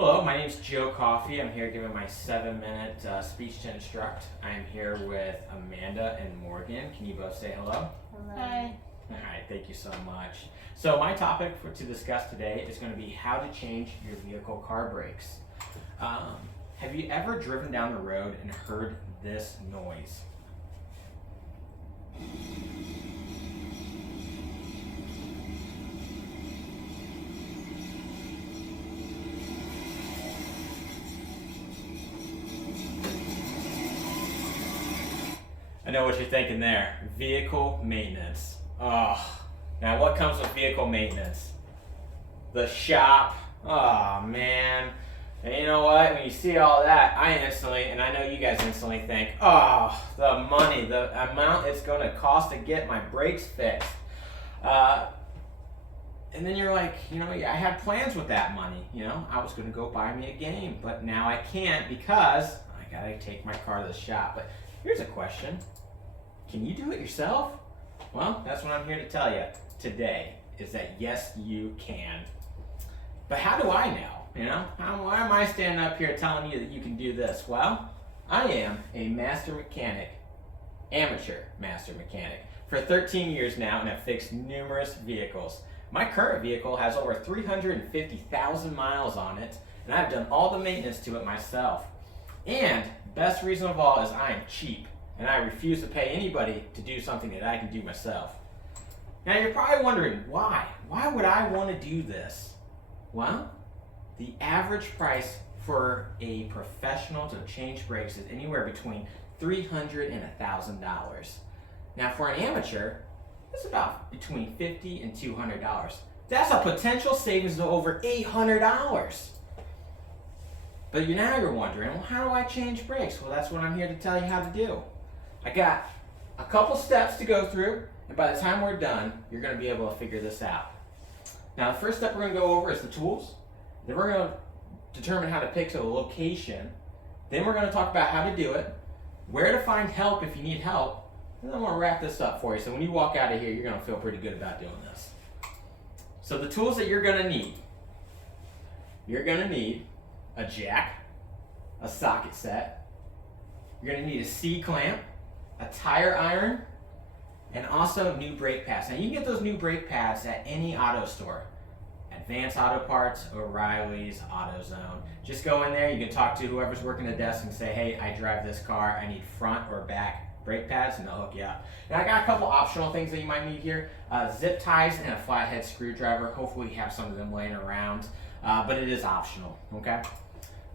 Hello, my name is Joe Coffey. I'm here giving my 7-minute speech to instruct. I'm here with Amanda and Morgan. Can you both say hello? Hello. Hi. All right, thank you so much. So my topic to discuss today is going to be how to change your vehicle car brakes. Have you ever driven down the road and heard this noise? I know what you're thinking there. Vehicle maintenance. Oh, now what comes with vehicle maintenance? The shop. Oh man. And you know what? When you see all that, I instantly, and I know you guys instantly think, oh, the money, the amount it's going to cost to get my brakes fixed. And then you're like, I had plans with that money. I was going to go buy me a game, but now I can't because I got to take my car to the shop. But here's a question. Can you do it yourself? Well, that's what I'm here to tell you today, is that yes, you can. But how do I know? Why am I standing up here telling you that you can do this? Well, I am a master mechanic, amateur master mechanic, for 13 years now and have fixed numerous vehicles. My current vehicle has over 350,000 miles on it, and I've done all the maintenance to it myself. And best reason of all is I am cheap, and I refuse to pay anybody to do something that I can do myself. Now you're probably wondering, why? Why would I want to do this? Well, the average price for a professional to change brakes is anywhere between $300 and $1,000. Now for an amateur, it's about between $50 and $200. That's a potential savings of over $800. But now you're wondering, well, how do I change brakes? Well, that's what I'm here to tell you how to do. I got a couple steps to go through, and by the time we're done, you're going to be able to figure this out. Now, the first step we're going to go over is the tools. Then we're going to determine how to pick a location. Then we're going to talk about how to do it, where to find help if you need help, and then I'm going to wrap this up for you. So when you walk out of here, you're going to feel pretty good about doing this. So the tools that you're going to need. You're going to need a jack, a socket set. You're going to need a C-clamp, a tire iron, and also new brake pads. Now you can get those new brake pads at any auto store. Advanced Auto Parts, O'Reilly's, AutoZone. Just go in there, you can talk to whoever's working the desk and say, hey, I drive this car, I need front or back brake pads, and they'll hook you up. Now I got a couple optional things that you might need here. Zip ties and a flathead screwdriver. Hopefully you have some of them laying around, but it is optional, okay?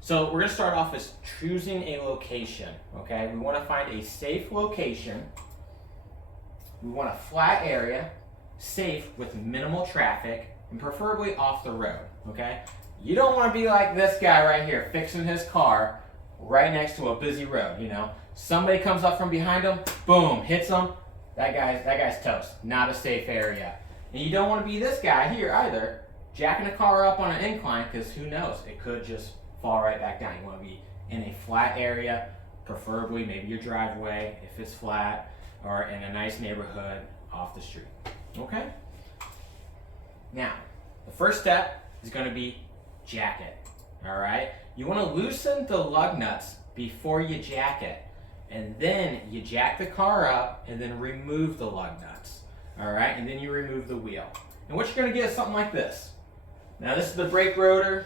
So we're going to start off with choosing a location, okay? We want to find a safe location. We want a flat area, safe with minimal traffic, and preferably off the road, okay? You don't want to be like this guy right here, fixing his car right next to a busy road, Somebody comes up from behind him, boom, hits him, that guy's toast. Not a safe area. And you don't want to be this guy here either, jacking a car up on an incline, because who knows, it could just fall right back down. You want to be in a flat area, preferably maybe your driveway if it's flat, or in a nice neighborhood off the street. Okay? Now, the first step is going to be jack it. All right? You want to loosen the lug nuts before you jack it. And then you jack the car up and then remove the lug nuts. All right? And then you remove the wheel. And what you're going to get is something like this. Now, this is the brake rotor.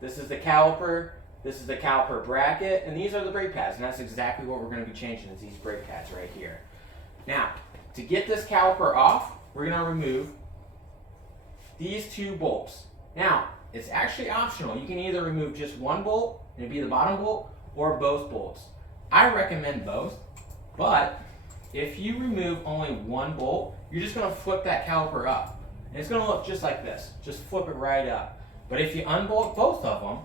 This is the caliper. This is the caliper bracket. And these are the brake pads. And that's exactly what we're going to be changing is these brake pads right here. Now, to get this caliper off, we're going to remove these two bolts. Now, it's actually optional. You can either remove just one bolt, and it'd be the bottom bolt, or both bolts. I recommend both, but if you remove only one bolt, you're just going to flip that caliper up. And it's going to look just like this. Just flip it right up. But if you unbolt both of them,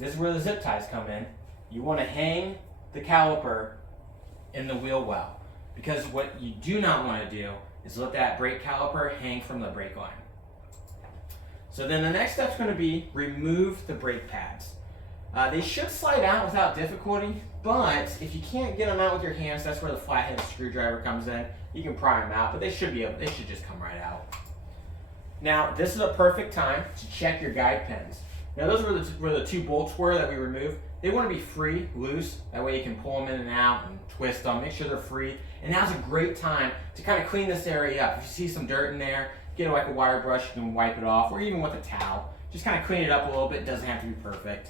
this is where the zip ties come in. You want to hang the caliper in the wheel well. Because what you do not want to do is let that brake caliper hang from the brake line. So then the next step is going to be remove the brake pads. They should slide out without difficulty, but if you can't get them out with your hands, that's where the flathead screwdriver comes in. You can pry them out, but they should just come right out. Now, this is a perfect time to check your guide pins. Now those were where the 2 bolts were that we removed. They want to be free, loose. That way you can pull them in and out and twist them, make sure they're free. And now's a great time to kind of clean this area up. If you see some dirt in there, get like a wire brush, you can wipe it off, or even with a towel. Just kind of clean it up a little bit. It doesn't have to be perfect.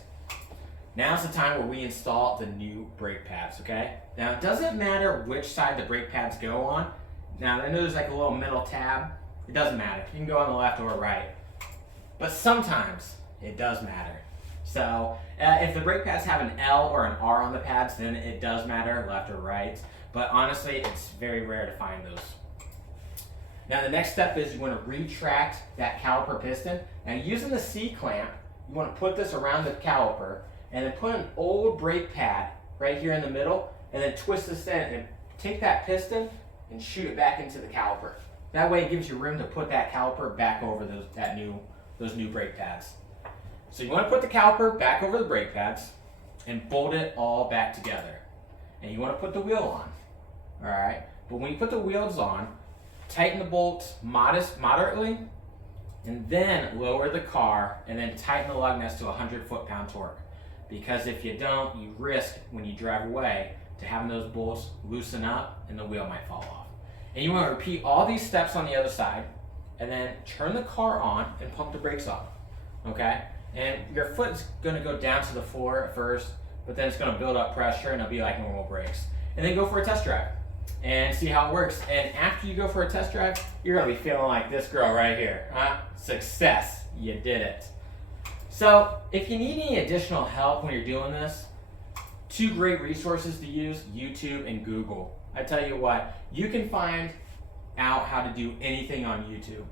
Now's the time where we install the new brake pads, okay? Now it doesn't matter which side the brake pads go on. Now I know there's like a little metal tab. It doesn't matter. You can go on the left or right. But sometimes it does matter. So if the brake pads have an L or an R on the pads, then it does matter, left or right. But honestly, it's very rare to find those. Now the next step is you want to retract that caliper piston. Now using the C-clamp, you want to put this around the caliper and then put an old brake pad right here in the middle and then twist this in and take that piston and shoot it back into the caliper. That way it gives you room to put that caliper back over those new brake pads. So you want to put the caliper back over the brake pads and bolt it all back together. And you want to put the wheel on. Alright? But when you put the wheels on, tighten the bolts moderately, and then lower the car, and then tighten the lug nuts to 100 foot-pound torque. Because if you don't, you risk, when you drive away, to having those bolts loosen up and the wheel might fall off. And you want to repeat all these steps on the other side, and then turn the car on and pump the brakes off. Okay? And your foot's going to go down to the floor at first, but then it's going to build up pressure and it'll be like normal brakes. And then go for a test drive and see how it works. And after you go for a test drive, you're going to be feeling like this girl right here. Success. You did it. So if you need any additional help when you're doing this, 2 great resources to use, YouTube and Google. I tell you what, you can find out how to do anything on YouTube.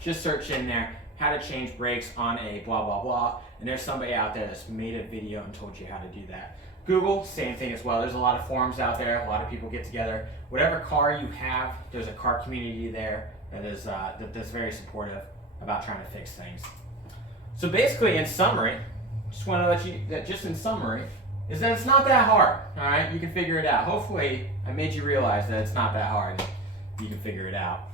Just search in there, how to change brakes on a blah, blah, blah. And there's somebody out there that's made a video and told you how to do that. Google, same thing as well. There's a lot of forums out there. A lot of people get together. Whatever car you have, there's a car community there that's very supportive about trying to fix things. So basically, in summary, just want to let you, is that it's not that hard, all right? You can figure it out. Hopefully, I made you realize that it's not that hard. You can figure it out.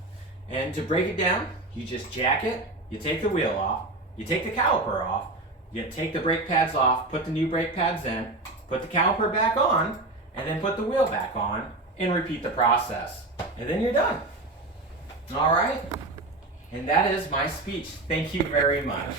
And to break it down, you just jack it, you take the wheel off, you take the caliper off, you take the brake pads off, put the new brake pads in, put the caliper back on, and then put the wheel back on, and repeat the process. And then you're done. All right? And that is my speech. Thank you very much.